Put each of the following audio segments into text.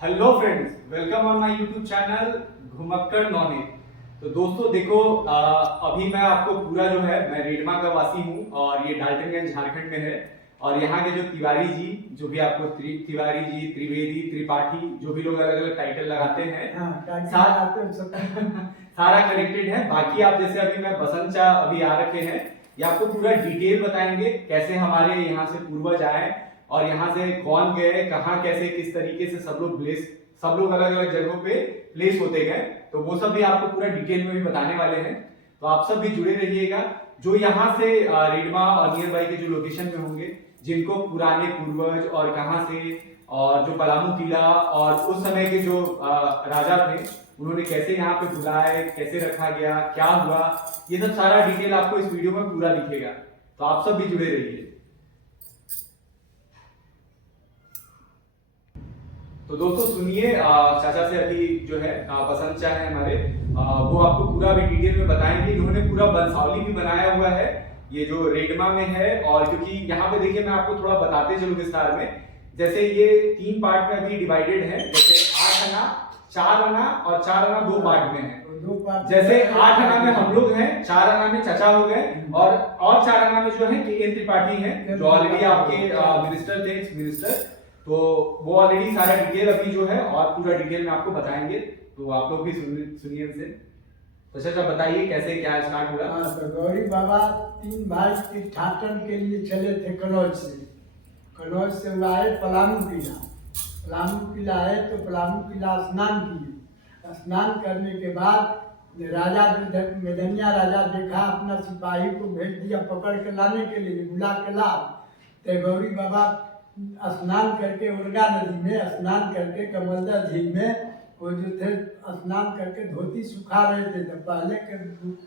Hello friends, welcome on my YouTube channel Ghumakkad Naune. तो दोस्तों देखो, अभी मैं आपको पूरा जो है, मैं रेडमा का वासी हूँ और ये डाल्टनगंज झारखंड में है। और यहाँ के जो तिवारी जी, जो भी आपको तिवारी जी, त्रिवेदी, त्रिपाठी, जो भी लोग अलग अलग टाइटल लगाते हैं, सारा कनेक्टेड है। बाकी आप जैसे अभी मैं बसंत चा अभी आ रखे हैं, ये आपको पूरा डिटेल बताएंगे कैसे हमारे यहाँ से पूर्वज आए और यहाँ से कौन गए, कहाँ कैसे किस तरीके से सब लोग अलग अलग जगहों पे प्लेस होते गए। तो वो सब भी आपको पूरा डिटेल में भी बताने वाले हैं। तो आप सब भी जुड़े रहिएगा। जो यहाँ से रेडमा और नियर बाई के जो लोकेशन में होंगे, जिनको पुराने पूर्वज और कहाँ से, और जो पलामू किला और उस समय के जो राजा थे, उन्होंने कैसे यहाँ पे बुलाए, कैसे रखा गया, क्या हुआ, ये सब सारा डिटेल आपको इस वीडियो में पूरा दिखेगा। तो आप सब भी जुड़े रहिए। तो दोस्तों सुनिए, चाचा से अभी जो है बसंत चा है हमारे, वो आपको पूरा भी डिटेल में बताएंगे। इन्होंने पूरा बंसावली भी बनाया हुआ है, ये जो रेडमा में है। और क्योंकि यहाँ पे देखिए, मैं आपको थोड़ा बताते चलूँ विस्तार में। जैसे ये 3 पार्ट में अभी डिवाइडेड है, जैसे 8 आना, 4 आना और 4 आना 2 पार्ट में है। जैसे 8 आना में हम लोग हैं, 4 आना में चाचा हो गए, और 4 आना में जो है के त्रिपाठी हैं, जो ऑलरेडी आपके मिनिस्टर थे, एक्स मिनिस्टर। तो वो ऑलरेडी सारा डिटेल अभी जो है और पूरा डिटेल में आपको बताएंगे। तो आप लोग भी सुनिए उनसे। तो चाचा बताइए कैसे क्या स्टार्ट हुआ। तो गौरी बाबा 3 भाई तीर्थाटन के लिए चले थे कनौज से। कनौज से वो आए पलामू किला। पलामू किला आए तो पलामू किला स्नान किए। स्नान करने के बाद राजा मेदनिया राजा देखा, अपना सिपाही को भेज दिया पकड़ के लाने के लिए, बुला के ला। तो गौरी बाबा स्नान करके उर्गा नदी में स्नान करके कमलदा झील में वो जो थे स्नान करके धोती सुखा रहे थे। तो पहले के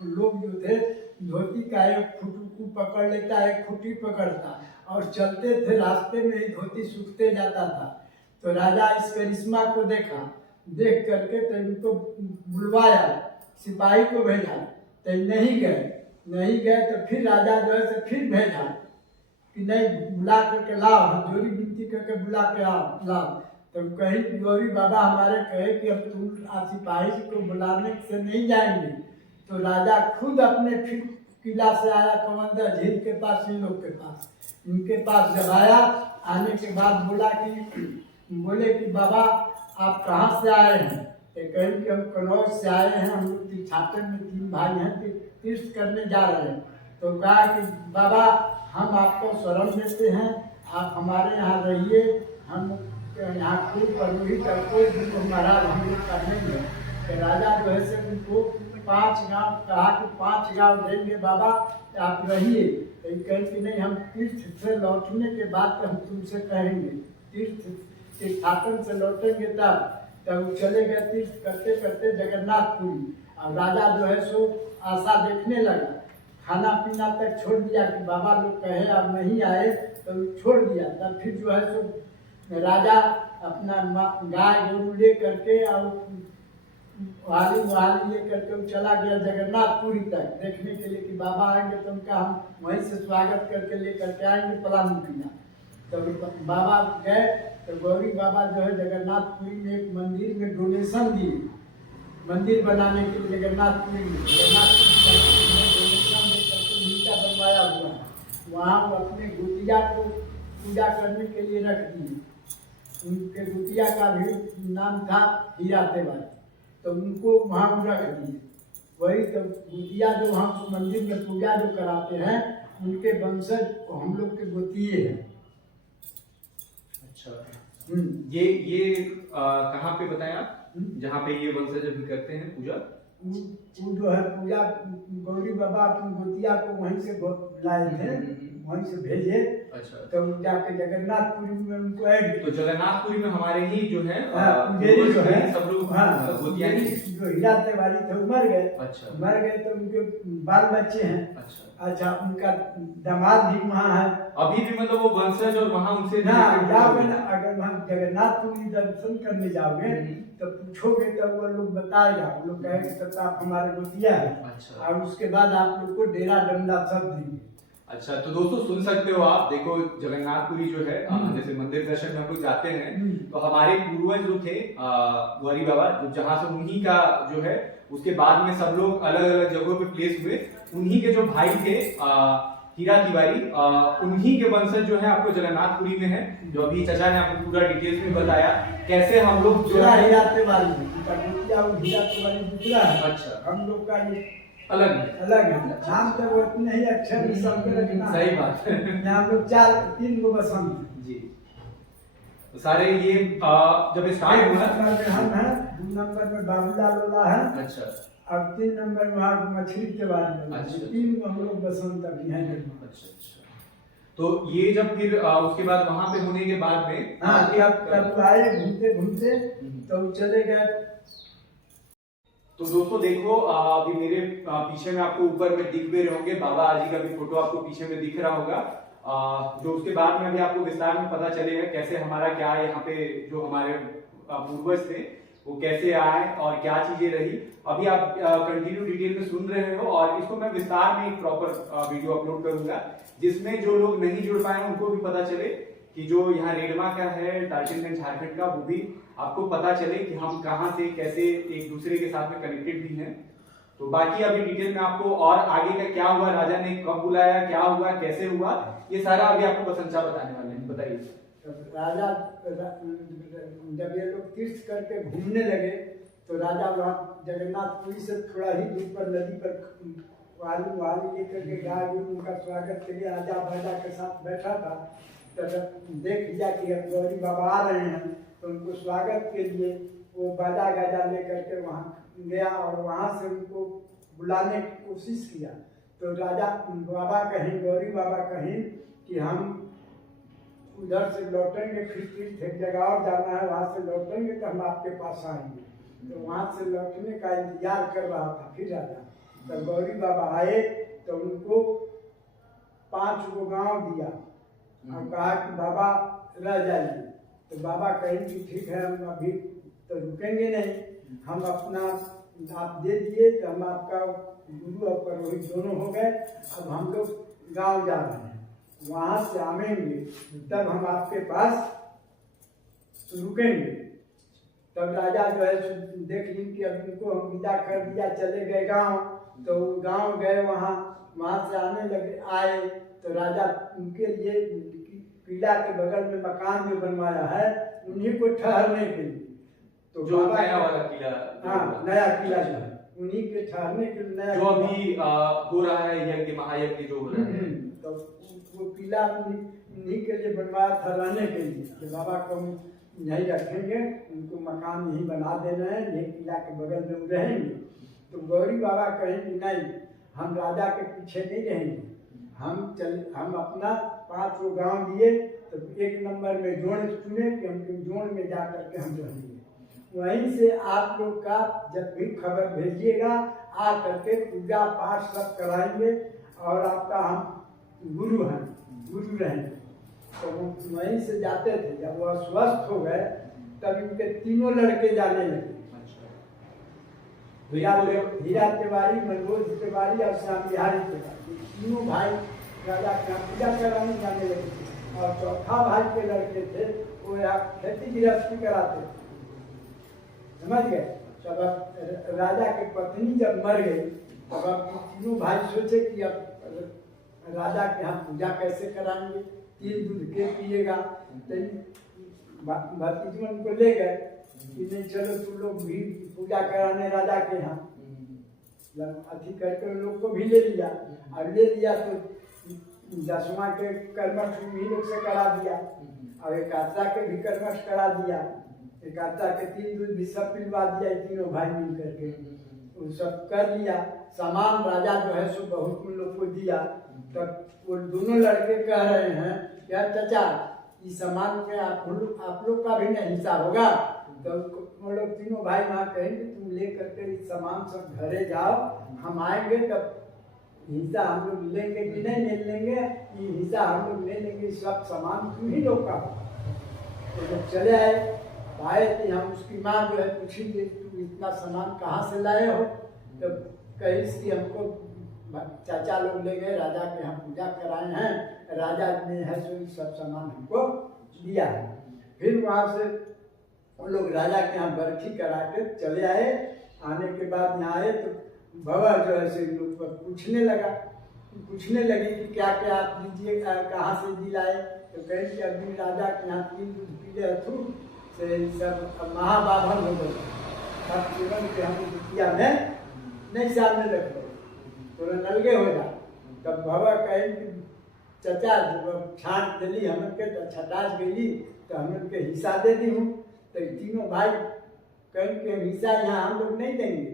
लोग जो थे, धोती का एक फुटुकू पकड़ लेता, एक खुटी पकड़ता और चलते थे, रास्ते में ही धोती सूखते जाता था। तो राजा इस करिश्मा को देखा, देख करके तो इनको बुलवाया, सिपाही को भेजा। तो नहीं गए तो फिर राजा जो है फिर भेजा कि नहीं, बुला करके लाओ, जोरी विनती करके बुला के लाओ। तो कहीं गौरी बाबा हमारे कहे कि अब तुम सिपाही को बुलाने से नहीं जाएंगे। तो राजा खुद अपने फिर किला से आया, कमंदर झील के पास, इन लोग के पास, इनके पास जब आया, आने के बाद बोले कि बाबा आप कहाँ से आए हैं। तो कहीं कि हम कनौज से आए हैं, हम लोग तीर्थाटन में 3 भाई हैं, तीर्थ करने जा रहे हैं। तो कहा कि बाबा हम आपको शरण देते हैं, आप हमारे यहाँ रहिए, हम यहाँ कोई पुरोहित और कोई महाराज हम लोग का नहीं है। तो राजा जो है से उनको 5 गांव कहा कि 5 गांव देंगे बाबा, आप रहिए। तो कहें कि नहीं, हम तीर्थ से लौटने के बाद हम तुमसे कहेंगे, तीर्थाटन से लौटेंगे तब चले गए तीर्थ करते करते जगन्नाथपुरी। और राजा जो है सो आशा देखने लगा, खाना पीना तक छोड़ दिया कि बाबा लोग कहे अब नहीं आए, तो छोड़ दिया। तब फिर जो है सो राजा अपना गाय गोरू ले करके और वाली ले करके चला गया जगन्नाथपुरी तक देखने के लिए कि बाबा आएंगे तो उनका हम वहीं से स्वागत करके ले करके आएंगे पलामू किला। तो बाबा गए तो गौरी बाबा जो है जगन्नाथपुरी में एक मंदिर में डोनेशन दिए, मंदिर बनाने के लिए जगन्नाथपुरी में बनवाया हुआ है। वहाँ वो अपने गुतिया को पूजा करने के लिए रख दिए। उनके गुतिया का भी नाम था हीरा तिवारी, तो उनको वहाँ रख दिए। वही तो गुतिया जो वहाँ मंदिर में पूजा जो कराते हैं, उनके वंशज हम लोग के गुतिये हैं। अच्छा, ये कहाँ पे बताएं आप, जहाँ पे ये वंशज अभी करते हैं पूजा? वो जो है पूजा गौरी बाबा अपनी गोतिया को वहीं से लाए थे, वहीं से भेजे। अच्छा। तो जाके जगन्नाथपुरी में उनको ऐड। तो जगन्नाथपुरी में हमारे ही जो है जो है सब लोग गोतिया जो हीरा तिवारी थे मर गए। अच्छा। मर गए तो उनके बाल बच्चे हैं। अच्छा। अच्छा, उनका दामाद भी वहाँ है अभी भी, मतलब वो वंशज और वहाँ उनसे ना जाओगे ना, अगर वहाँ जगन्नाथपुरी दर्शन करने जाओगे तो पूछोगे तो वो लोग बताएगा, वो लोग कहेंगे तो आप हमारे गोतिया है। अच्छा। और उसके बाद आप लोग को डेरा डंडा सब देंगे। अच्छा, तो दोस्तों सुन सकते हो आप, देखो जगन्नाथपुरी जो है जैसे मंदिर दर्शन में हम लोग जाते हैं तो हमारे पूर्वज जो थे गौरी बाबा, जो जहाँ से उन्हीं का जो है, उसके बाद में सब लोग अलग अलग जगहों पे प्लेस हुए। उन्हीं के जो भाई थे हीरा तिवारी, उन्हीं के वंशज जो है आपको जगन्नाथपुरी में है, जो अभी चाचा ने आपको पूरा डिटेल्स में बताया कैसे हम लोग जो है। हीरा तिवारी हीरा तिवारी दूसरा है। अच्छा, हम लोग का ये अलग है। अलग है, नाम तो वो नहीं अक्षर भी सबके रखना। सही बात है। यहाँ लोग 3 गो बसंत हैं। जी, तो सारे ये जब स्टार्ट हुआ। हम हैं, 2 नंबर में बाबूलाल वाला है। अच्छा, अब 3 नंबर में वहाँ मछली के बारे में। अच्छा। 3 गो हम लोग बसंत अभी हैं। अच्छा। तो ये जब फिर उसके बाद वहां पे होने के बाद में हाँ, तब आए घूमते घूमते तो चले गए। तो दोस्तों देखो अभी मेरे पीछे में आपको ऊपर में दिख भी रहे होंगे, बाबा जी का भी फोटो आपको पीछे में दिख रहा होगा। जो उसके बाद में अभी आपको विस्तार में पता चलेगा कैसे हमारा क्या यहाँ पे जो हमारे पूर्वज थे वो कैसे आए और क्या चीजें रही। अभी आप कंटिन्यू डिटेल में सुन रहे हो और इसको मैं विस्तार में एक प्रॉपर वीडियो अपलोड करूंगा, जिसमें जो लोग नहीं जुड़ पाए उनको भी पता चले कि जो यहाँ रेडमा का है, डाल्टनगंज झारखंड का, वो भी आपको पता चले कि हम कहाँ से कैसे एक दूसरे के साथ में कनेक्टेड भी हैं। तो बाकी अभी डिटेल में आपको और आगे का क्या हुआ, राजा ने कब बुलाया, क्या हुआ, कैसे हुआ, ये सारा अभी आपको बसंचा बताने वाले हैं। बताइए। राजा जब ये लोग तीर्थ करके घूमने लगे तो राजा वहाँ जगन्नाथपुरी से थोड़ा ही दूर पर नदी पर वाली लेकर के गाय उनका स्वागत के लिए राजा राजा के साथ बैठा था। तो जब देख लिया कि अब गौरी बाबा आ रहे हैं तो उनको स्वागत के लिए वो बाजा गाजा लेकर के वहाँ गया और वहाँ से उनको बुलाने की कोशिश किया। तो राजा बाबा कहीं, गौरी बाबा कहीं कि हम उधर से लौटेंगे, फिर तीर्थ एक जगह और जाना है, वहाँ से लौटेंगे तो हम आपके पास आएंगे। तो वहाँ से लौटने का इंतजार कर रहा था फिर राजा। तो गौरी बाबा आए तो उनको 5 गो गाँव दिया और कहा कि बाबा रह जाइए। तो बाबा कहें कि ठीक है, हम अभी तो रुकेंगे नहीं, हम अपना आप दे दिए तो हम आपका गुरु और पुरोहित दोनों हो गए। अब हम लोग गांव जा रहे हैं, वहां से आवेंगे तब हम आपके पास रुकेंगे। तब राजा जो है देख ली कि अब उनको हम विदा कर दिया, चले गए गांव। तो गांव गए, वहां से आने लगे, आए तो राजा उनके लिए किला के बगल में मकान जो बनवाया है उन्हीं को ठहरने के लिए। तो जो नया वाला किला, हाँ नया किला जो है उन्हीं के ठहरने के लिए, नया जो अभी हो रहा है यज्ञ महायज्ञ जो हो रहा है, तो वो किला उन्हीं के लिए बनवाया था रहने के लिए कि बाबा को हम यहीं रखेंगे, उनको मकान यहीं बना देना है, यही किला के बगल में रहेंगे। तो गौरी बाबा कहेंगे नहीं, हम राजा के पीछे नहीं रहेंगे, हम अपना 5 गो गाँव दिए तो 1 नंबर में जोड़ चुने कि हम जोड़ में जा करके हम रहेंगे। वहीं से आप लोग का जब भी खबर भेजिएगा आ करके पूजा पाठ सब कराएंगे और आपका हम गुरु हैं, गुरु रहेंगे। तो वहीं से जाते थे। जब वह स्वस्थ हो गए तब इनके 3 लड़के जाने लगे। हीरा तिवारी, मनोज तिवारी और श्याम बिहारी तिवारी, 3 भाई राजा के यहाँ पूजा कराने जाने लगे थे। और चौथा भाई के लड़के थे वो यहाँ खेती गृहस्थी कराते थे, समझ गए। तब राजा के पत्नी जब मर गई तब अब 3 भाई सोचे कि अब राजा के यहाँ पूजा कैसे कराएंगे, 3 दूध के पिएगा। तो भतीजन को ले गए कि नहीं चलो तुम लोग भी पूजा कराने राजा के यहाँ, अथी करके लोग को भी ले लिया। और ले लिया तो 10वां के कर्मठ भी लोग से करा दिया और 1 के भी कर्मठ करा दिया। 1 के 3 दूध भी सब पिलवा दिया, 3 भाई मिल करके वो सब कर लिया। सामान राजा जो है सो बहुत उन लोग को दिया। तब वो दोनों लड़के कह रहे हैं क्या चाचा इस सामान में आप लोग का भी नहीं हिस्सा होगा। तो वो लोग 3 भाई वहाँ कहेंगे तुम ले करके इस सामान सब घरे जाओ, हम आएंगे तब हिस्सा हम लोग लेंगे कि नहीं ले लेंगे, ये हिस्सा हम लोग ले लेंगे, सब सामान तुम ही लोग का। तो जब चले आए थे हम, उसकी माँ जो है पूछेंगे तुम इतना सामान कहाँ से लाए हो। तो कहीं कि हमको चाचा लोग ले गए राजा के यहाँ पूजा कराए हैं, राजा ने है सो सब सामान हमको दिया है। फिर वहाँ से उन लोग राजा के यहाँ बरखी करा के चले आए। आने के बाद यहाँ आए तो भवा जो है से लोग पर पूछने लगे कि क्या क्या आप लीजिए, कहाँ से दिलाए। तो कहे कि अभी राजा के यहाँ 3 दूध पीले थू से सब महाबाधन हो गए, सब जीवन के हम दुतिया में नहीं सामने रख लो तो नलगे हो जा। तब भवा कहे कि चचा जब छाट दिली हम के तो छटास गई तो हम के हिस्सा दे दी हूँ। तो तीनों भाई कहें कि हिस्सा यहाँ हम लोग नहीं देंगे,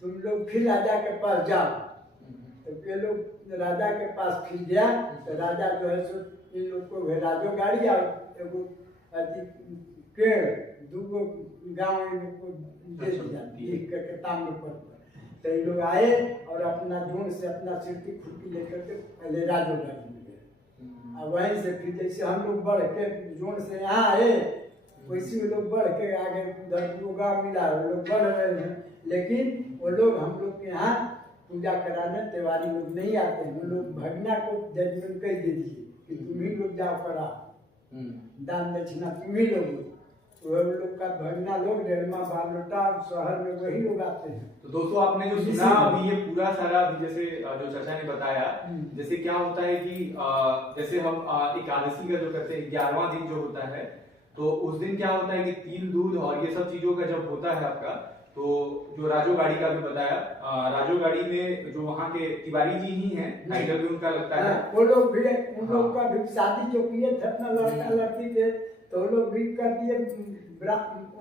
तुम लोग फिर राजा के पास जाओ। तो के लोग राजा के पास फिर गया तो राजा जो है सो इन लोग को राजो गाड़ी और एगो पेड़ 2 गाँव को दे दिया लिख करके ताम्र पर। तो ये लोग आए और अपना जोन से अपना सिरकी खुरपी लेकर के पहले राजो गाड़ी में गए। और वहीं से फिर जैसे हम लोग बढ़ के जोन से यहाँ आए वैसे वो लोग बढ़ के आगे उधर 2 गाँव मिला वो लोग बढ़ रहे हैं। लेकिन वो लोग हम लोग के यहाँ पूजा कराने तिवारी लोग नहीं आते हैं। वो लोग भगना को जजमेंट कर दे दिए कि तुम ही लोग जाओ करा, दान दक्षिणा तुम ही लोग। तो वो लोग का भगना लोग डेढ़मा बालोटा शहर में वही लोग आते हैं। तो दोस्तों आपने जो सुना अभी ये पूरा सारा अभी जैसे जो चाचा ने बताया, जैसे क्या होता है कि जैसे हम एकादशी का जो करते हैं 11वां दिन जो होता है तो उस दिन क्या होता है कि तिल दूध और ये सब चीजों का जब होता है आपका, तो जो राजो गाड़ी का भी बताया, राजो गाड़ी में जो वहाँ के तिवारी जी ही हैं, टाइटल भी उनका लगता है। वो लोग भी उन लोग का भी शादी जो किए थे अपना लड़का लड़की के तो वो लोग भी कर दिए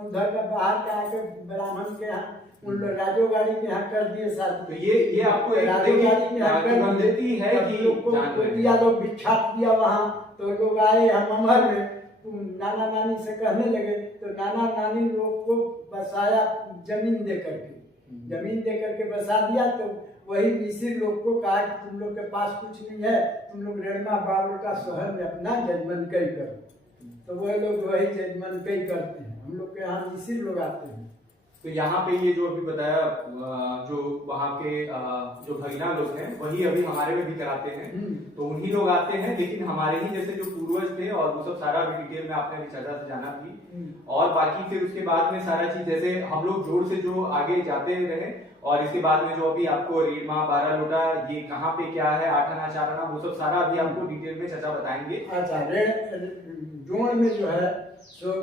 उधर का बाहर के आके ब्राह्मण के यहाँ उन लोग राजो गाड़ी के यहाँ कर दिए शादी। तो ये आपको राजो गाड़ी के यहाँ कर देती है कि लोग भिक्षा दिया वहाँ। तो लोग आए हम अमर में नाना नानी से कहने लगे तो नाना नानी लोग को बसाया जमीन दे करके बसा दिया। तो वही मिसिर लोग को कहा कि तुम लोग के पास कुछ नहीं है, तुम लोग रेणमा बालोटा शहर में अपना जजमन कई करो। तो वह लोग वही जजमन कई करते हैं। हम लोग के यहाँ मिसिर लोग आते हैं। तो यहाँ पे ये जो अभी बताया जो वहाँ के जो भगना लोग हैं वही अभी हमारे में भी कराते हैं, तो उन्हीं लोग आते हैं। लेकिन हमारे ही जैसे जो पूर्वज थे और वो सब सारा भी डिटेल में आपने अभी चाचा से जाना भी, और बाकी फिर उसके बाद में सारा चीज जैसे हम लोग जोर से जो आगे जाते रहे और इसके बाद में जो अभी आपको रेडमा 12 लोटा ये कहाँ पे क्या है 8 आना 4 आना वो सब सारा अभी आपको डिटेल में चाचा बताएंगे। अच्छा जोड़ में जो है सो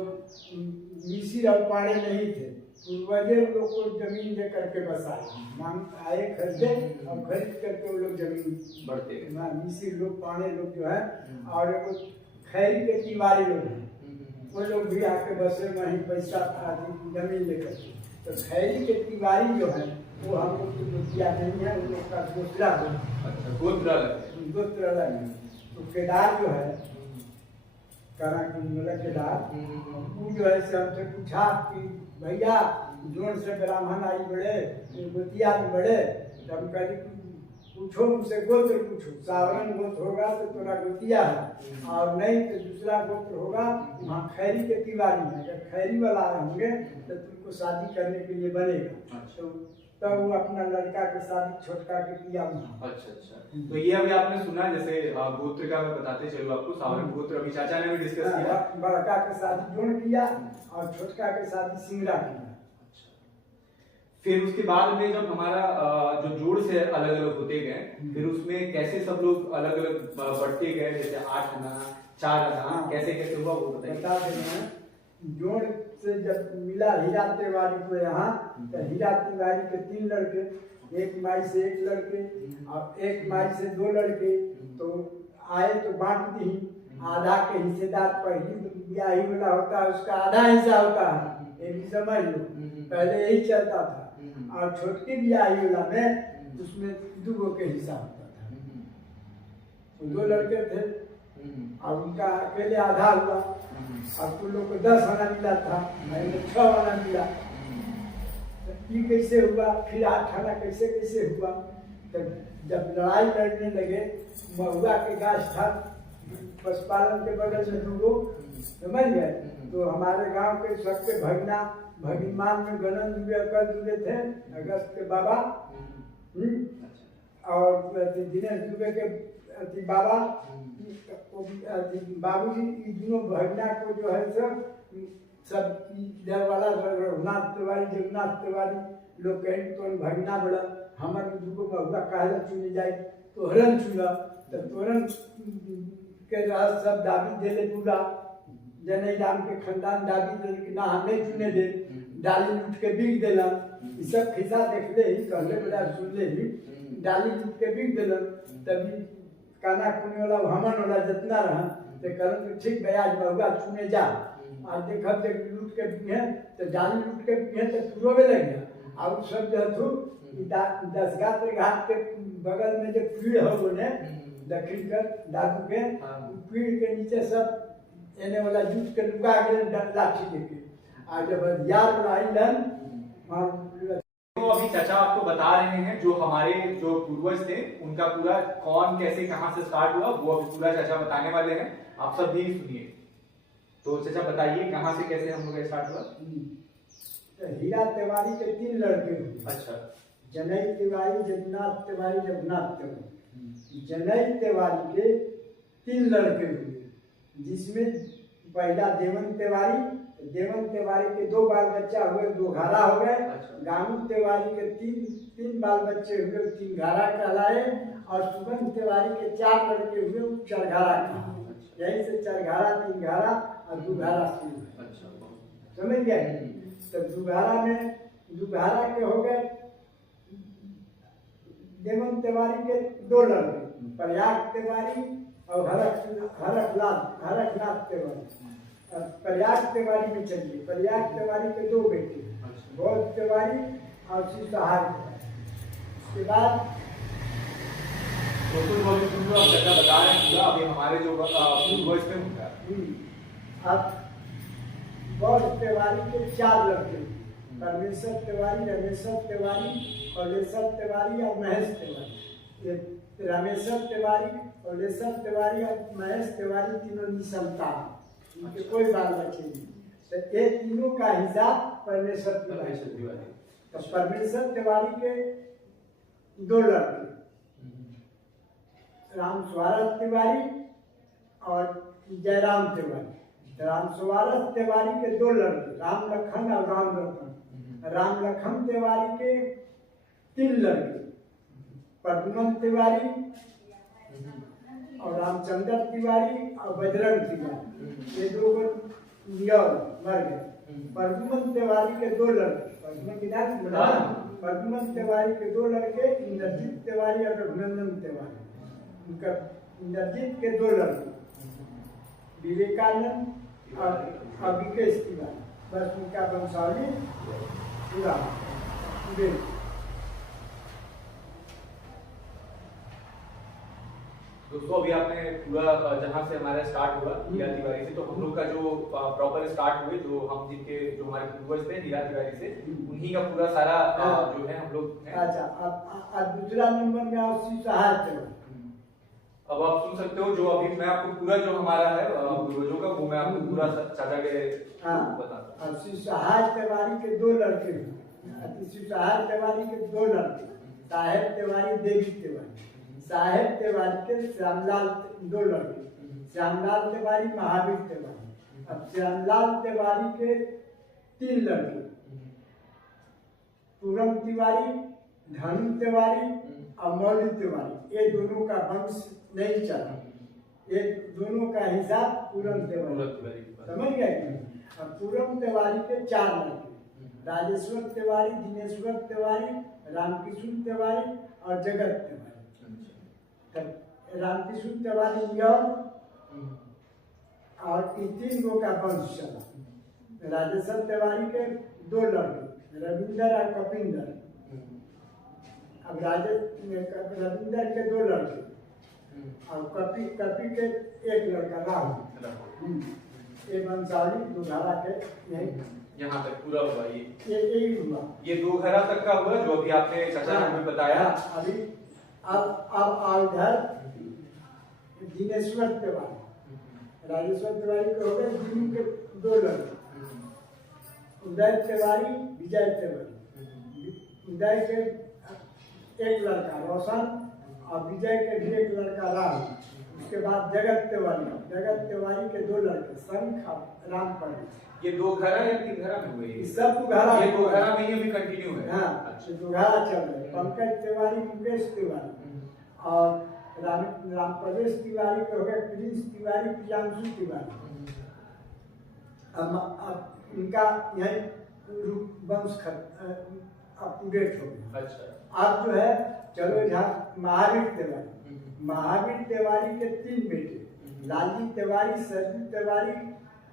मिसिर और पाड़े नहीं थे, पूर्वजे लोग को जमीन दे करके बसाए मांग आए खरीदे और खरीद करके वो लोग जमीन बढ़ते मिसिर लोग पाड़े लोग जो है और खैरी के तिवारी लोग हैं वो लोग भी आके बसे वहीं पैसा जमीन लेकर। तो खैरी के तिवारी जो है वो हम लोग की मुखिया नहीं है, उन लोग का गोत्रा है। अच्छा गोत्र अलग है। तो केदार जो है केदार वो जो है से हमसे पूछा कि भैया जोड़ से ब्राह्मण आई बड़े गोतिया में बड़े, तो हम कहे पूछो उनसे गोत्र पूछो, सावरन गोत्र होगा तो थोड़ा गोतिया है और नहीं तो दूसरा गोत्र होगा वहाँ खैरी के तिवारी है। अगर खैरी वाला होंगे तो तुमको शादी करने के लिए बनेगा। तो तब वो अपना लड़का के शादी छोटका के किया वहाँ। अच्छा तो ये अभी आपने सुना जैसे गोत्र का मैं बताते चलो आपको, सावरन गोत्र अभी चाचा ने भी डिस्कस किया। बड़का के शादी जोड़ किया और छोटका के शादी सिंगरा किया। फिर उसके बाद में जब हमारा जो जोड़ से अलग अलग होते गए फिर उसमें कैसे सब लोग अलग अलग बढ़ते गए, जैसे 8 आना 4 आना कैसे कैसे हुआ वो बताइए। जोड़ से जब मिला हीरा तिवारी को यहाँ तो हीरा तिवारी के 3 लड़के, एक माई से 1 लड़के और एक माई से 2 लड़के। तो आए तो बांट दी, आधा के हिस्सेदार पहली ब्याही वाला होता है उसका आधा हिस्सा होता है, ये भी समझ लो पहले यही चलता था। और छोटकी ब्याही वाला में उसमें 2 के हिस्सा होता था। तो 2 लड़के थे और उनका अकेले आधा हुआ और कुल लोग को 10 आना मिला था, मैंने 6 आना मिला। तो ये कैसे हुआ, फिर 8 आना कैसे कैसे हुआ। तो जब लड़ाई लड़ने लगे, महुआ के गाछ था पशुपालन के बगल में 2 समझ गए। तो हमारे गांव के सबके भगना भगिमान में गणन जुड़े कर जुड़े थे अगस्त के बाबा। और दिनेश दुबे के बाबा बाबूजी, दोनों भगना को जो है सब इधर वाला रघुनाथ तिवारी, जगन्नाथ तिवारी लोग कहें तो भगना बड़ा हमारे दुगो बहुआ काहे चुने जाए तोहरन चुना, तो तोहरन के रह सब दाबी देले पूरा जने राम के खानदान दाबी दे कि ना हम नहीं चुने दे, डाली लूट के बिक देला। ये सब खिस्सा देखले ही कहले बड़ा सुनले ही डाली लूट के बिक देला। तभी काना कुने वाला हमन वाला जितना रहा ते करन तो ठीक ब्याज बहुआ चुने जा और देखब जे लूट के बिके तो डाली लूट के बिके तो पुरोवे लग गया। और सब जो थू 10 घाट के बगल में जो पीड़ हो बोले दक्षिण कर दादू के पीड़ के नीचे सब एने वाला जूट के लुका गए लाठी लेके आज जब यार बनाई लन। तो अभी चाचा आपको बता रहे हैं जो हमारे जो पूर्वज थे उनका पूरा कौन कैसे कहां से स्टार्ट हुआ वो अभी पूरा चाचा बताने वाले हैं, आप सब भी सुनिए। तो चाचा बताइए कहां से कैसे हम लोग का स्टार्ट हुआ। तो हीरा तिवारी के 3 लड़के हुए। अच्छा। जनई तिवारी, जगन्नाथ तिवारी, रघुनाथ तिवारी। जनई तिवारी के 3 लड़के हुए जिसमें पहला देवन तिवारी के 2 बाल बच्चा हुए, 2 घारा हो गए। गांगू तिवारी के 3 बाल बच्चे हुए, 3 घारा कहलाए। और सुगंध तिवारी के 4 लड़के हुए, 4 घारा कहलाए। यही से 4 घारा, 3 घारा और 2 घारा समझ गए। तो 2 घारा में 2 घारा के हो गए देवन तिवारी के 2 लड़के, प्रयाग तिवारी और हरकनाथ तिवारी। प्रयाग तिवारी में चलिए, प्रयाग तिवारी के 2 बेटे, बौद्ध तिवारी और शिवसहाय तिवारी। उसके बाद चाचा बता रहे हैं अभी हमारे जो पूर्वज में होता अब बौद्ध तिवारी के 4 लड़के, परमेश्वर तिवारी, रमेश्वर तिवारी, कौलेश्वर तिवारी और महेश तिवारी। रामेश्वर तिवारी, कौलेश्वर तिवारी और महेश तिवारी तीनों निसंतान, इनके कोई बाल बच्चे नहीं। तो ये तीनों का हिसाब परमेश्वर तिवारी। तो परमेश्वर तिवारी के 2 लड़के, राम स्वारथ तिवारी और जयराम तिवारी। राम स्वारथ तिवारी के 2 लड़के, राम लखन और राम रतन। राम लखन तिवारी के 3 लड़के, प्रद्युमन तिवारी और रामचंद्र तिवारी और बजरंग तिवारी। ये 2 मर गए। प्रद्युमन तिवारी के 2 लड़के, प्रद्युमन तिवारी के 2 लड़के, इंद्रजीत तिवारी और रघुनंदन तिवारी। उनका इंद्रजीत के 2 लड़के, विवेकानंद और विकेश तिवारी। बस उनका वंशावली पूरा। दोस्तों अभी आपने पूरा जहां से हमारा स्टार्ट हुआ हीरा तिवारी से, तो हम लोग का जो प्रॉपर स्टार्ट हुए जो हम जिनके जो हमारे पूर्वज थे हीरा तिवारी से, उन्हीं का पूरा सारा जो है हम लोग। अच्छा, अब दूसरा नंबर में आओ शिवसहाय तिवारी। अब आप सुन सकते हो जो अभी मैं आपको पूरा जो हमारा है पूर्वजों का वो मैं आपको पूरा चाचा के बताता हूँ। शिवसहाय तिवारी के 2 लड़के, शिवसहाय तिवारी के 2 लड़के, साहेब तिवारी, देवी तिवारी। साहेब तिवारी के श्यामलाल 2 लड़के, श्यामलाल तिवारी, महावीर तिवारी। अब श्यामलाल तिवारी के 3 लड़के, पूरम तिवारी, धनु तिवारी और मौली तिवारी। ये दोनों का वंश नहीं चला, ये दोनों का हिसाब पूरम तिवारी। समझ गए। अब पूरम तिवारी के 4 लड़के, राजेश्वर तिवारी, दिनेश्वर तिवारी, रामकिशोर तिवारी और जगत तिवारी। रामकिशोर तिवारी और 3 गो का वंश चला। राजेश्वर तिवारी के 2 लड़के, रविंदर और कपिंदर। अब रविंदर के 2 लड़के और कपी के 1 लड़का राहुल। ये वंशावली 2 घारा के यहाँ तक पूरा हुआ। यही हुआ, ये 2 घारा तक का हुआ जो अभी आपने चाचा ने हमें बताया। अभी अब इधर दिनेश्वर तिवारी, राजेश्वर तिवारी के हो गए, दिनू के 2 लड़के, उदय तिवारी, विजय तिवारी। उदय के 1 लड़का रोशन और विजय के भी एक लड़का राम, उसके बाद जगत तिवारी के 2 लड़के शंख और राम परेश। ये 2 घरा या 3 घरा में हुए? ये सब घरा, ये 2 घरा में ही अभी कंटिन्यू है। हाँ, अच्छा। 2 घरा चल रहे हैं। पंकज तिवारी, मुकेश तिवारी और राम प्रवेश तिवारी के हो गए प्रिंस तिवारी, प्रियांशु तिवारी। अब इनका यही वंश अपडेट हो गया। अच्छा। अब जो है चलो यहाँ महावीर तिवारी के 3 बेटे, लालजी तिवारी, सरजू तिवारी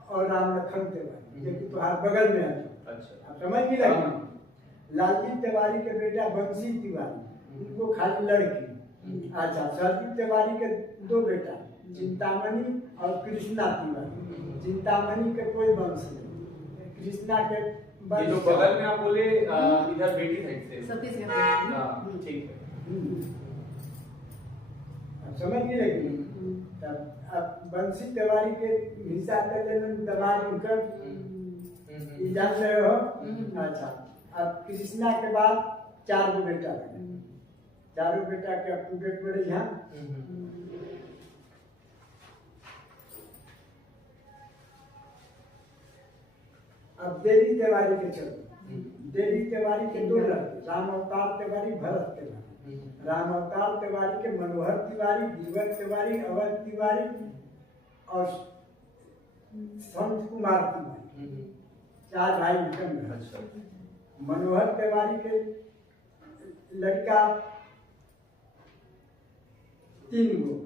और राम लखन तिवारी, जो कि तुम्हारे बगल में है। अच्छा। आप समझ नहीं लगे। लालजी तिवारी के बेटा बंसी तिवारी, उनको खाली लड़की। अच्छा। सरजू तिवारी के 2 बेटा, चिंतामणि और कृष्णा तिवारी। चिंतामणि के कोई वंश नहीं, कृष्णा के ये जो बगल में आप बोले इधर बेटी साइड से सतीश हाँ, ठीक है। अब समझ नहीं लगी। अब बंसी तिवारी के हिस्सा कर लेना दमाद उनकर, जान रहे हो। अच्छा। अब कृष्णा के बाद 4 गो बेटा लगे, 4 बेटा के अपडेट बढ़े यहाँ। अब देवी तिवारी के चलो। देवी तिवारी के 2 लड़के, राम अवतार तिवारी, भरत तिवारी। राम अवतार तिवारी के मनोहर तिवारी, दीपक तिवारी, अवध तिवारी और संत कुमार तिवारी। 4 भाई निकल। अच्छा। मनोहर तिवारी के लड़का 3 गो,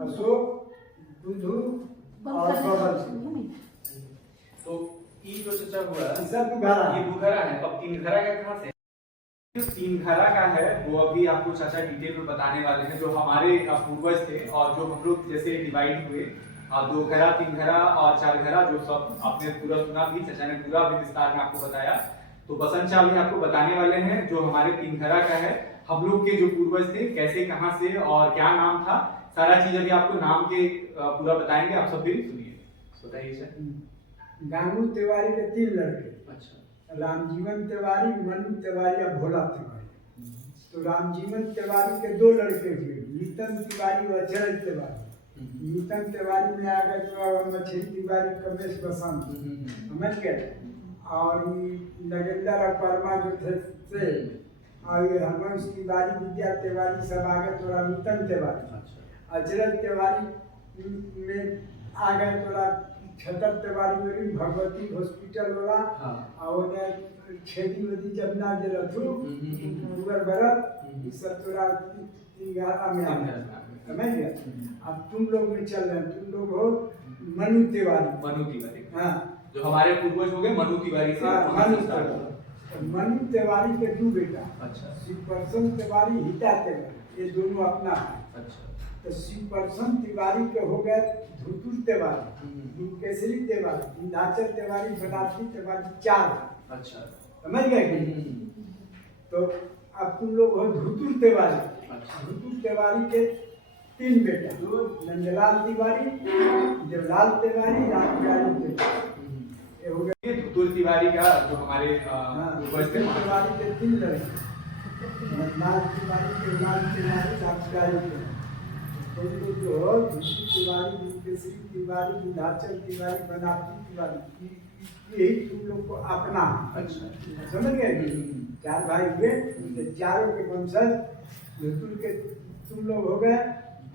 अशोक, बुधू और बबल सिंह। तो ये जो चर्चा हुआ सब घरा, ये 2 घरा है। अब 3 घरा का कहाँ से? जो 3 घरा का है वो अभी आपको चाचा डिटेल में बताने वाले हैं। जो हमारे पूर्वज थे और जो हम लोग जैसे डिवाइड हुए 2 घरा, 3 घरा और 4 घरा, जो सब आपने पूरा सुना भी, चाचा ने पूरा भी विस्तार में आपको बताया। तो बसंत चाल भी आपको बताने वाले हैं जो हमारे 3 घरा का है, हम लोग के जो पूर्वज थे, कैसे, कहाँ से और क्या नाम था, सारा चीज अभी आपको नाम के पूरा बताएंगे। आप सब भी सुनिए। बताइए सर। गांगू तिवारी के 3 लड़के। अच्छा। रामजीवन तिवारी, मनु तिवारी और भोला तिवारी। तो रामजीवन तिवारी के 2 लड़के हुए, नीतन तिवारी और अजय तिवारी। नीतन तिवारी में आ गए तो मछली तिवारी, कमेश बसंत, समझ गए। और नगेंद्र और परमा जो थे से, और ये हरवंश तिवारी, विद्या तिवारी सब आ गए तो नीतन तिवारी। अजरत तिवारी में आ गए तो छतर तिवारी में भगवती हॉस्पिटल वाला। हाँ। और उन्हें छेदी वदी जमुना जे रथु उगर भरत सब तोरा 3 घरा में आ गए, समझ गया। अब तुम लोग में चल रहे हैं, तुम लोग हो मनु तिवारी। हाँ, जो हमारे पूर्वज हो गए मनु तिवारी से। मनु तिवारी के 2 बेटा। अच्छा। शिवप्रसन्न तिवारी, हिता तिवारी, ये दोनों अपना है। अच्छा। तो शिवप्रसन्न तिवारी के हो गए धुतुर तिवारी, केसरी तिवारी, विंध्याचल तिवारी, बनारसी तिवारी, 4। अच्छा। समझ गए कि? तो अब तुम लोग हो धुतुर तिवारी। अच्छा। धुतुर तिवारी के 3 बेटा, नंदलाल तिवारी, देवलाल तिवारी, रामप्यारी तिवारी। ये हो गए धुतुर तिवारी का जो हमारे पूर्वज थे। तिवारी के 3 लड़के, नंदलाल तिवारी, देवलाल तिवारी, रामप्यारी तिवारी। जो तिवारी, केसरी तिवारी, विंध्याचल तिवारी, बनारसी तिवारी, यही तुम लोग को अपना। अच्छा। समझ गए? 4 भाई हुए, 4 के वंशज धुतुर के तुम लोग हो गए।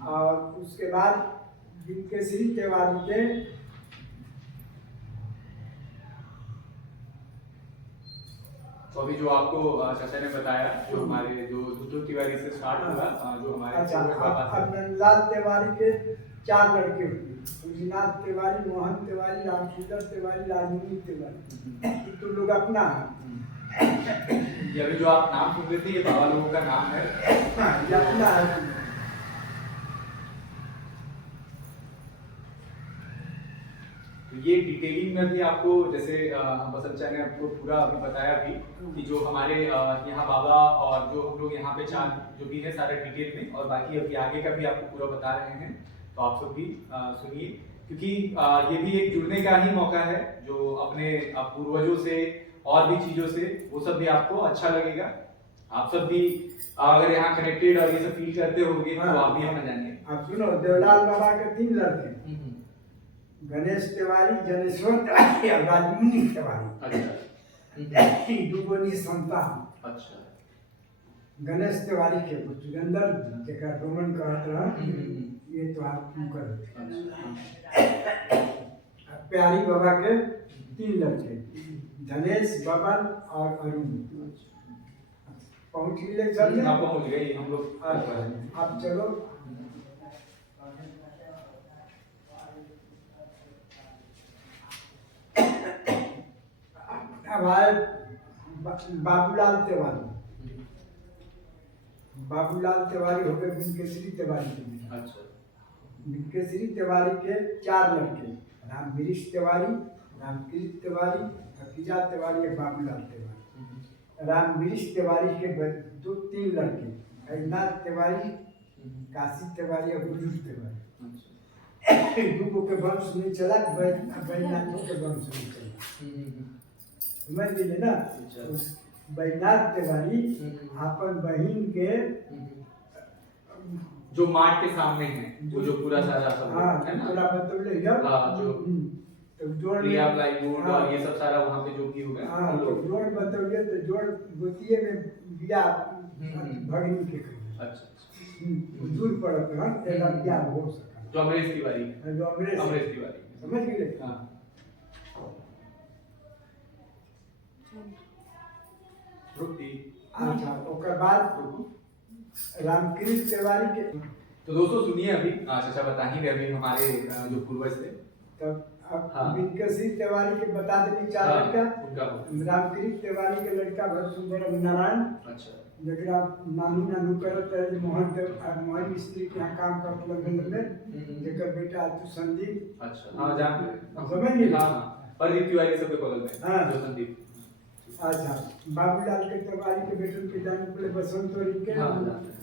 और उसके बाद केसरी तिवारी के तो अभी जो आपको चाचा ने बताया, जो हमारे जो धुतुर तिवारी से स्टार्ट हुआ, जो हमारे अच्छा। अब नंदलाल तिवारी के 4 लड़के हुए, तुलसीनाथ तिवारी, मोहन तिवारी, रामचंद्र तिवारी, राजमुनि तिवारी। तुम लोग अपना है। ये अभी जो आप नाम सुन रहे थे ये बाबा लोगों का नाम है। ये अपना है। तो ये डिटेलिंग में भी आपको जैसे बसंत चाचा ने आपको पूरा अभी बताया भी कि जो हमारे यहाँ बाबा और जो हम लोग यहाँ पे 4 जो भी है सारा डिटेल में, और बाकी अभी आगे का भी आपको पूरा बता रहे हैं। तो आप सब भी सुनिए, क्योंकि ये भी एक जुड़ने का ही मौका है, जो अपने पूर्वजों से और भी चीज़ों से, वो सब भी आपको अच्छा लगेगा। आप सब भी अगर यहाँ कनेक्टेड और ये सब फील करते होंगे तो आप भी अपना जानिए। आप सुनो, देवलाल बाबा के 3 लड़के, गणेश तिवारी, जनेश्वर तिवारी और राजमुनि तिवारी। अच्छा। दूगो संतान। अच्छा। गणेश तिवारी के पुत्र गंदर जगह रोमन कहत रहा, ये तो आप कर। प्यारी बाबा के 3 लड़के, धनेश, बबन और अरुण। पहुंच गए चल? हाँ पहुंच गए हम लोग। आप चलो। अब आए बाबूलाल तिवारी। बाबूलाल तिवारी हो गए बिनकेसरी तिवारी के। अच्छा। बिनकेसरी तिवारी के 4 लड़के, राम गिरीश तिवारी, रामकृष्ण तिवारी, हकीजा तिवारी और बाबूलाल तिवारी। राम गिरीश तिवारी के 2-3 लड़के, हरिनाथ तिवारी, काशी तिवारी और गुरु तिवारी। दूगो के वंश नहीं चला, बैनाथों के वंश नहीं चला। समझ गए ना? उस बैनाथ तिवारी अपन बहन के जो मार्ट के सामने है, वो जो पूरा सारा सब है ना, पूरा बतौले जो तो जोड़ लिया प्लाईवुड और ये सब सारा वहाँ पे जो भी होगा। हाँ, तो जोड़ बतौले तो जोड़ गोतिये में बिया भगनी के कर। अच्छा। दूर पड़त है, तेरा बिया हो सका। जो अमरेश तिवारी, जो अमरेश तिवारी, समझ गए? हाँ। अच्छा, ओकर बाद रामकृष्ण तिवारी के। तो दोस्तों सुनिए, अभी चाचा बता ही रहे अभी हमारे जो पूर्वज थे। तब अब हाँ। बिनकेसरी तिवारी के बता देंगे 4 लड़का। रामकृष्ण तिवारी के लड़का भरत सुंदर नारायण। अच्छा। जरा नानू करत है, मोहन मिस्त्री के यहाँ काम करत लगे, जेकर बेटा तू संदीप। अच्छा। हाँ जान समझ गए? हाँ, प्रदीप तिवारी सब के बगल में। हाँ। जो संदीप। अच्छा, बाबूलाल के तिवारी के बेटन के जाने पड़े बसंत और इनके। हाँ।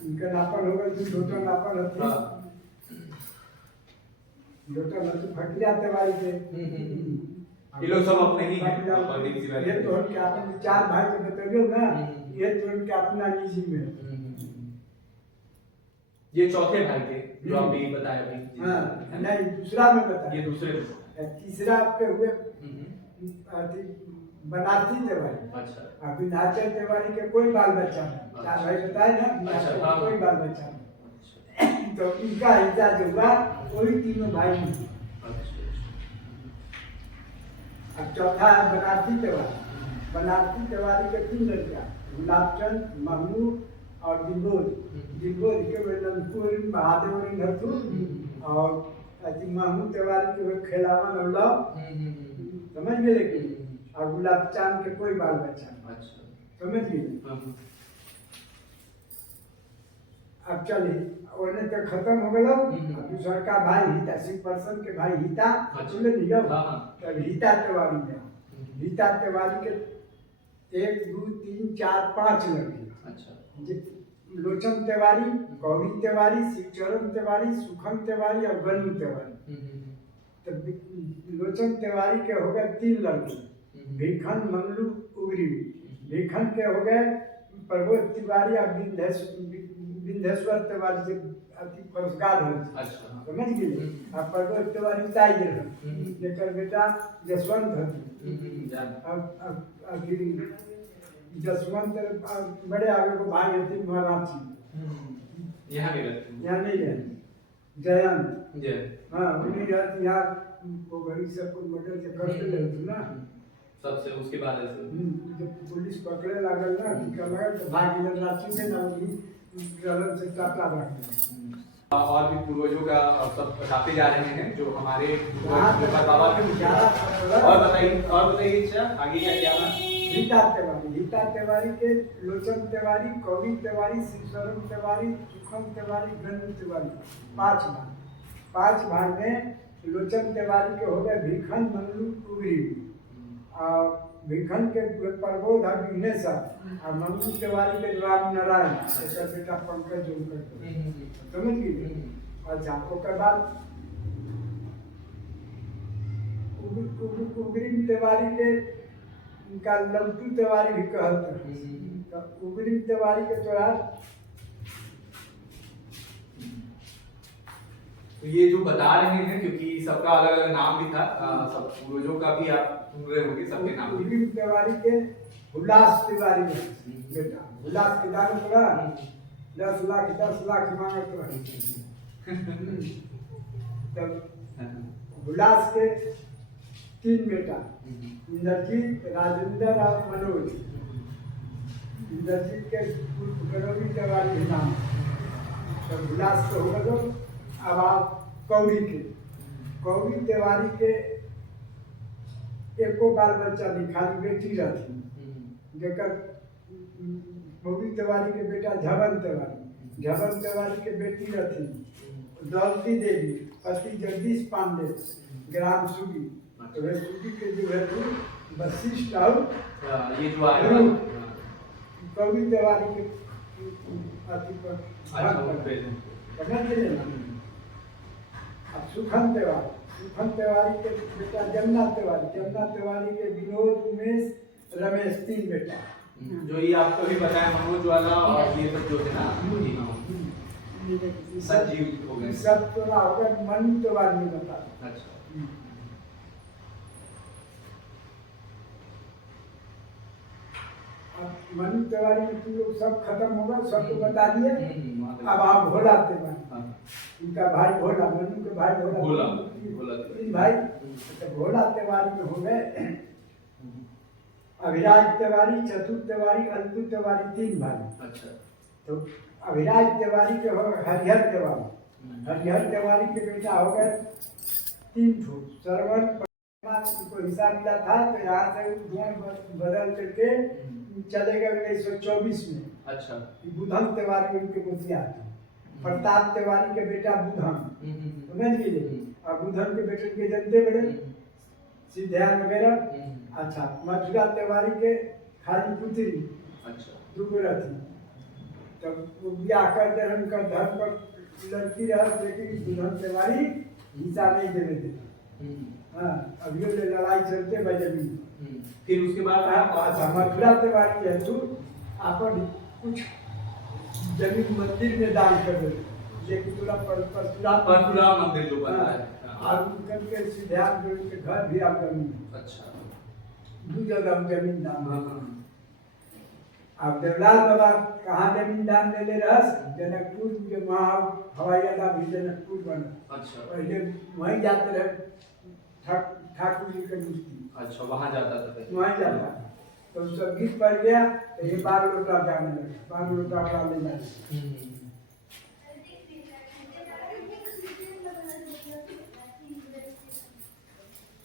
इनका नापन होगा, छोटा नापन होती। हाँ। छोटा मतलब फटिया तिवारी के। ये लोग सब अपने ही हैं। प्रदीप तिवारी। ये तो हम क्या अपन 4 भाई के बताइए ना, ये तो उनके अपना निजी में। ये चौथे भाई थे जो आप भी बताए अभी। हाँ, नहीं दूसरा में बता। ये दूसरे। तीसरा आपके हुए बनारसी तिवारी। अच्छा। अभी नाचर तिवारी के कोई बाल बच्चा नहीं। 4 भाई बताए ना, अच्छा। कोई बाल बच्चा नहीं। तो इनका हिस्सा जो हुआ वही तीनों भाई में। अब चौथा है बनारसी तिवारी। बनारसी तिवारी के 3 लड़का, गुलाबचंद, महमूद और दिलबोध। दिलबोध के नंदपुर महादेव धरतु और महमूद तिवारी के खेलावन और लव। समझ गए? लेकिन और गुलाबचंद के कोई बाल बच्चा नहीं। अच्छा। समझ गए? अब चलिए उन्हें तो खत्म हो गया। अब दूसरा का भाई हिता, शिव पर्सन के भाई हिता। सुन लिया? तब हिता तिवारी में, हिता तिवारी के 1 2 3 4 5 लड़के। अच्छा। लोचन तिवारी, गौरी तिवारी, शिवचरण तिवारी, सुखम तिवारी और गन्नू तिवारी। तो लोचन तिवारी के हो गए 3 लड़के, भीखन, मंगलू, उगरी। भीखन के हो गए प्रबोध तिवारी और विंध्येश्वर तिवारी से अति पुरस्कार है। अच्छा। समझ गए? अब प्रबोध तिवारी ताई रहे, जेकर बेटा जसवंत है। अब जसवंत बड़े आगे को भाई होती महाराज। यहाँ नहीं रहते। यहाँ नहीं रहे। जयंत। जय। हाँ, उन्हीं रहते यहाँ को गरीब से कोई मर्डर से करते रहते ना। सबसे उसके बाद ऐसे जब पुलिस पकड़े लागल ना, लगा तो भाग गए रांची से ना, गलत से टाटा रख। और भी पूर्वजों का सब बताते जा रहे हैं जो हमारे बाबा के और बताइए अच्छा आगे का क्या है? हिता तिवारी के लोचन तिवारी, कवि तिवारी, शिवशरण तिवारी, सुखम तिवारी, गन्नू तिवारी। 5 भाग में लोचन तिवारी के हो गए भीखन, मंगलू, उगरी। भीखन के प्रबोध और मंगलू तिवारी के राम नारायण, ऐसा बेटा पंकज समझ गई। अच्छा, उसके बाद उगरी तिवारी के उनका लल्टू तिवारी भी कहते हैं। उगरी तिवारी के तोरा तो ये जो बता रहे हैं क्योंकि सबका अलग अलग नाम भी था, सब पूर्वजों का भी आप सुन रहे होंगे, सबके नाम भी। उगरी तिवारी के हुलास तिवारी बेटा, हुलास के दान तोरा 10 लाख मांगे तो तब हुलास के 3 बेटा, इंद्रजीत, राजेंद्र और मनोज। इंद्रजीत के गणोरी तिवारी के नाम, तब हुलास के होगा तो अब आप कौड़ी तिवारी के एको बाल बच्चा नहीं, खाली बेटी रहती जेकर कौड़ी तिवारी के बेटा झबन तिवारी के बेटी रहती दौलती देवी, पति जगदीश पांडे, ग्राम सुगी। तो वे सुगी के जो है वशिष्ठ और ये जो आया कौड़ी तिवारी के पति पर पकड़ के लेना। अब सुखन तिवारी के बेटा जमुना तिवारी के विनोद, उमेश, रमेश 3 बेटा। जो ये आपको भी बताया मनोज वाला और ये सब जो थे ना संजीव हो गए, सब तो होकर मन तिवारी नहीं बता। अच्छा अब मनु तिवारी में तुम लोग सब खत्म होगा, सब तो बता दिए। अब आप भोला तिवारी, इनका भाई भोला, मनु के भाई भोला 3 भाई। तो भोला तिवारी में हो गए अभिराज तिवारी, चतुर तिवारी, अलगू तिवारी 3 भाई। अच्छा, तो अभिराज तिवारी के हो हरिहर तिवारी के बेटा हो गए 3 ठो। श्रवण को हिसाब मिला था तो यहाँ से बदल करके चले गए 1924 में। अच्छा, बुधन तिवारी उनके मुखिया थे। प्रताप तिवारी के बेटा बुधन, समझ लीजिए। और बुधन के बेटे के जनते बड़े सिद्धार्थ वगैरह। अच्छा, मथुरा तिवारी के खाली पुत्री, अच्छा, 2 रहती। तब वो ब्याह कर दे, उनका धर्म पर लड़की रहा, लेकिन बुधन तिवारी हिस्सा नहीं देने देता। हाँ, अभी लड़ाई चलते बजबी। फिर उसके बाद मथुरा तिवारी है तू अपन कुछ जमीन मंदिर में दान कर दे, लेकिन पूरा परशुराम मंदिर जो बना है और उनके सिद्धार्थ जो उनके घर भी आप जमीन। अच्छा, 2 जगह जमीन दान। अब देवलाल बाबा कहाँ जमीन दान ले ले रहा? जनकपुर के वहाँ हवाई अड्डा भी जनकपुर बना। अच्छा, पहले वहीं जाते रहे ठाकुर जी के मूर्ति। अच्छा, वहाँ जाता था, वहाँ जाता। तो सब गीत पड़ गया तो ये 12 लोटा जाने लगा, 12 लोटा डालने लगा।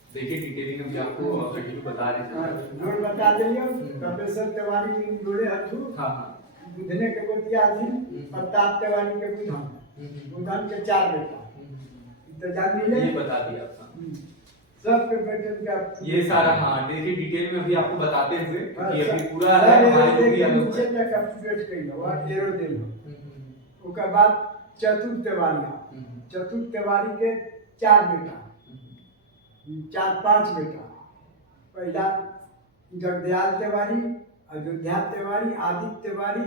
देखिए डिटेलिंग में आपको कंटिन्यू बता रहे हैं, जोड़ बता दियो। प्रोफेसर तिवारी की जोड़े हथु। हां, बुधने के गोतिया थी। प्रताप तिवारी के बुधन के 4 बेटा। तो जान मिले ये बता दिया आपका सब के बेटे का ये सारा। हां, देखिए डिटेल में अभी आपको बताते हुए कि अभी पूरा है हमारे जो भी अनुभव नीचे तक अपडेट कइलो और 0 दिन। उसके बाद चतुर तिवारी के 4 बेटा, 4-5 बेटा। पहला जगदयाल तिवारी, अयोध्या तिवारी, आदित्य तिवारी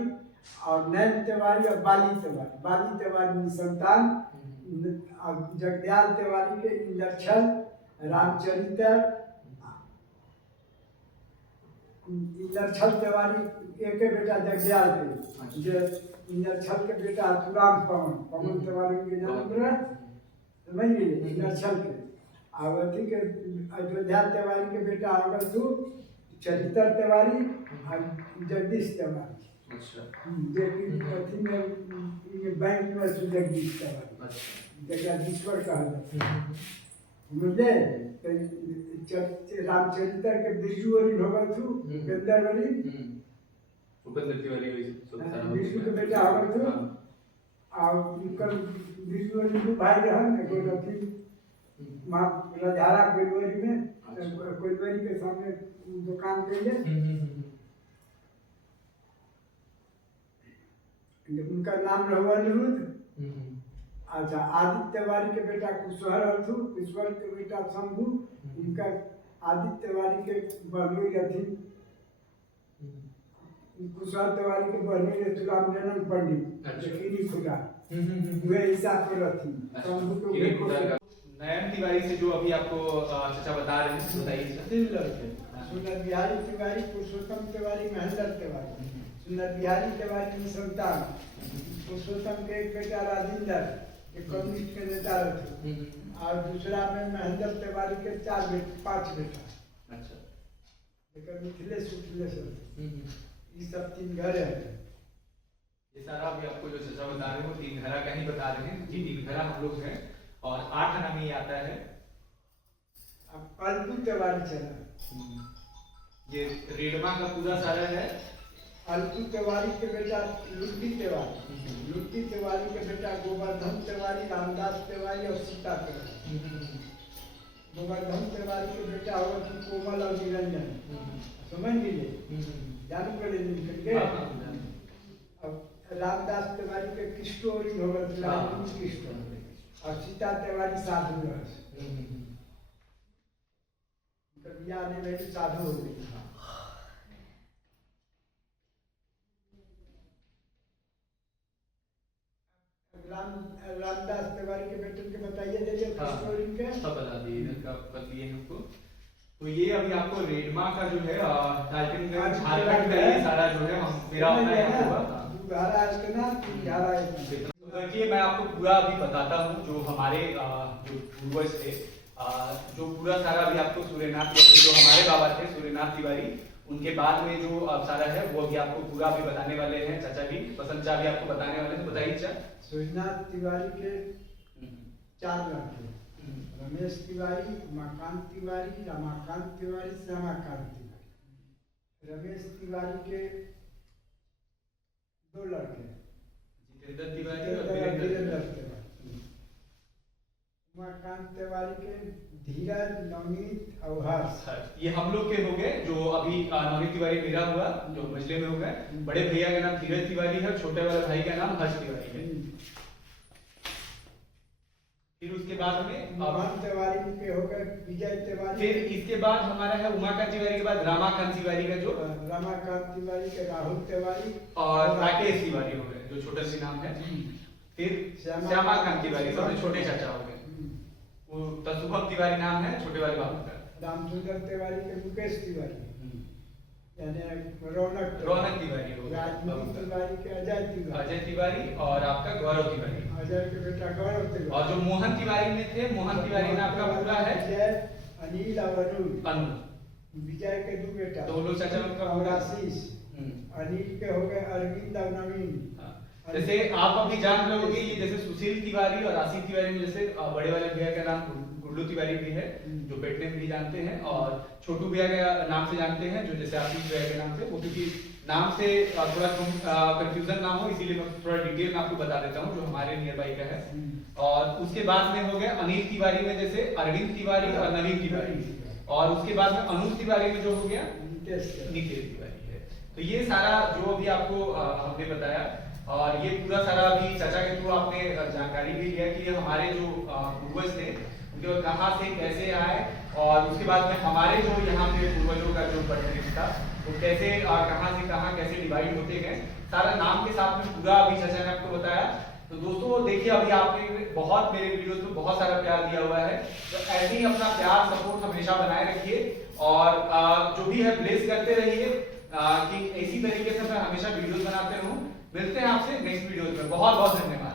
और नैन तिवारी और बाली तिवारी निसंतान। जगदयाल तिवारी के इंद्रछल, रामचरित्र, इंद्रछल तिवारी एक बेटा जगदयाल के, इंद्रछल के बेटा तुराम पवन तिवारी के जन्म समझ लीजिए। इंद्रछल के आवती के अयोध्या तिवारी के बेटा अगर तू चरित्र तिवारी और जगदीश तिवारी। अच्छा, अथी में बैंक में जगदीश तिवारी, जगदीश्वर कहा मुझे। रामचरित्र के बिरजूवरी भगत थू, गंदरवरी विष्णु के बेटा भगत थू। और उनकर बिरजूवरी भाई रहन एगो रथी माँ रजहारा कोइलवरी में, कोइलवरी के सामने दुकान के उनका नाम रहुआ अनिरुद्ध। अच्छा, आदित्य तिवारी के बेटा कुशवर अर्थु, कुशवर के बेटा शंभु। उनका आदित्य तिवारी के बहनोई अथी कुशल तिवारी के बहनी रतुराम जनम पंडित अच्छा। जखीरी खुदा वे हिसाब के रहती शंभू के ये ऊपर खुदा का नयन तिवारी से जो अभी आपको चाचा बता रहे हैं, बताइए। तीन लड़के सुंदर बिहारी तिवारी, पुरुषोत्तम तिवारी, महेंद्र तिवारी। सुंदर बिहारी तिवारी की संतान, पुरुषोत्तम के एक बेटा राजेंद्र, एक कम्युनिस्ट के नेता थे, और दूसरा में महेंद्र तिवारी के 5 बेटा। अच्छा। लेकिन मिथिलेश ये सब 3 घर है। ये सारा अभी आपको जो चाचा बता रहे हैं वो 3 घरा का ही बता रहे हैं जी। 3 घरा हम लोग हैं और 8 आना में ये आता है। अब अल्पू तिवारी चला, ये रेडमा का पूरा सारा है। अल्पू तिवारी के बेटा लुट्टी तिवारी, लुट्टी तिवारी के बेटा गोवर्धन तिवारी, रामदास तिवारी और सीता तिवारी। गोवर्धन तिवारी के बेटा हुआ कि कोमल और निरंजन, समझ लीजिए, जानू पड़े निकल अब रामदास तिवारी के किशोरी होगा किशोर, और सीता तिवारी साधु रस आने में साधु हो गई। रामदास तिवारी के बेटे के बताइए देखिए किशोरी के सब बता दिए इनका पति है हमको। तो ये अभी आपको रेडमा का जो है झारखंड का ये सारा जो है हम मेरा अपना यहाँ होगा। देखिए मैं आपको पूरा अभी बताता हूँ जो हमारे जो पूर्वज थे, जो पूरा सारा अभी आपको सूर्यनाथ तिवारी जो हमारे बाबा थे सूर्यनाथ तिवारी, उनके बाद में जो सारा है वो अभी आपको पूरा भी बताने वाले हैं चाचा भी, बसंत चा भी आपको बताने वाले हैं। तो बताइए चा। सूर्यनाथ तिवारी के 4 लड़के, रमेश तिवारी, उमाकांत तिवारी, रमाकांत तिवारी, श्यामाकांत तिवारी। रमेश तिवारी के 2 लड़के, जितेंद्र तिवारी और वीरेंद्र तिवारी। उमाकांत तिवारी के धीरज, नवनीत और हर्ष। ये हम लोग के हो गए। जो अभी नवनीत तिवारी मेरा हुआ जो मजले में हो गए। बड़े भैया का नाम धीरज तिवारी है, छोटे वाले भाई का नाम हर्ष तिवारी है। फिर उसके बाद में मोहन तिवारी के हो गए विजय तिवारी। फिर इसके बाद हमारा है उमाकांत तिवारी के बाद रमाकांत तिवारी का जो रमाकांत तिवारी के राहुल तिवारी और राकेश तिवारी हो गए जो छोटा सी नाम है। फिर श्यामाकांत तिवारी सबसे छोटे चाचा हो गए। वो शुभम तिवारी नाम है छोटे वाले बाबू का। रामचंद्र तिवारी के मुकेश तिवारी यानी रौनक तिवारी हो गया। राजनीति तिवारी के अजय तिवारी और आपका गौरव तिवारी। अजय के बेटा गौरव तिवारी। और जो मोहन तिवारी में थे, मोहन तिवारी में आपका पूरा है अनिल और अनु। विजय के 2 बेटा, दोनों चाचा लोग का और आशीष। अनिल के हो गए अरविंद और नवीन। जैसे आप अभी जान रहे होंगे ये जैसे सुशील तिवारी और आशीष तिवारी में जैसे बड़े वाले भैया का नाम गुड्डू तिवारी भी है जो पेटने में भी जानते हैं, और छोटू भैया के नाम से जानते हैं जो जैसे आशीष भैया के नाम से। वो क्योंकि नाम से थोड़ा कंफ्यूजन ना हो इसीलिए मैं थोड़ा डिटेल में आपको बता देता हूँ जो हमारे नियर बाई का है। और उसके बाद में हो गया अनिल तिवारी में जैसे अरविंद तिवारी और नवीन तिवारी, और उसके बाद में अनुज तिवारी में जो हो गया नितेश तिवारी है। तो ये सारा जो अभी आपको हमने बताया, और ये पूरा सारा अभी चाचा के थ्रू आपने जानकारी भी लिया कि हमारे जो पूर्वज थे उनके कहाँ से कैसे आए, और उसके बाद में हमारे जो यहाँ पे पूर्वजों का जो बर्थ था वो कैसे कहाँ से कहाँ कैसे डिवाइड होते गए, सारा नाम के साथ में पूरा अभी चाचा ने आपको बताया। तो दोस्तों देखिए अभी आपने बहुत मेरे वीडियोस में बहुत सारा प्यार दिया हुआ है, तो ऐसे ही अपना प्यार सपोर्ट हमेशा बनाए रखिए, और जो भी है ब्लेस करते रहिए कि इसी तरीके से मैं हमेशा वीडियोस बनाते रहूं। मिलते हैं आपसे नेक्स्ट वीडियोस में। बहुत बहुत धन्यवाद।